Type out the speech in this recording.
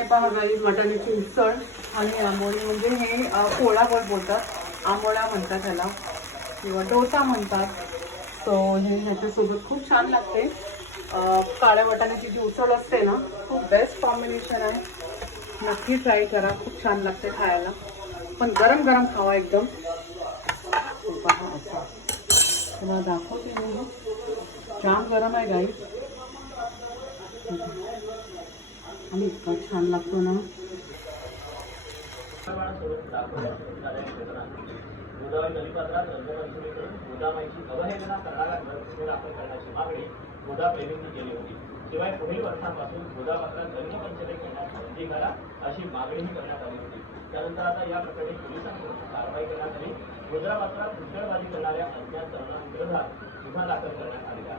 हे पहा गाईज मटाण्याची उसळ आणि आंबोळी, म्हणजे हे पोळा पण बोलतात, आंबोळा म्हणतात त्याला किंवा डोसा म्हणतात. तो हे ह्याच्यासोबत खूप छान लागते. काळ्या वाटाण्याची जी उसळ असते ना, खूप बेस्ट कॉम्बिनेशन आहे. नक्की ट्राय करा, खूप छान लागते खायला, पण गरम गरम खावा एकदम. पहा असा तुम्हाला दाखवते मी, जाम गरम आहे गाईज आणि इतका छान लागतो ना. गोदावरी नदीपात्रात रंगपंचमी करून गोदामाईची अवहेलना करणाऱ्या दाखल करण्याची मागणी गोदाप्रेमींनी केली होती. शिवाय पुढील वर्षापासून गोदापात्रात रंगपंचमी करण्यास बंदी करा अशी मागणीही करण्यात आली होती. त्यानंतर आता या प्रकरणी पोलिसांकडून कारवाई करण्यात आली. गोदापात्रात घुसखोरबाजी करणाऱ्या अज्ञात तरुणांविरोधात गुन्हा दाखल करण्यात आलेला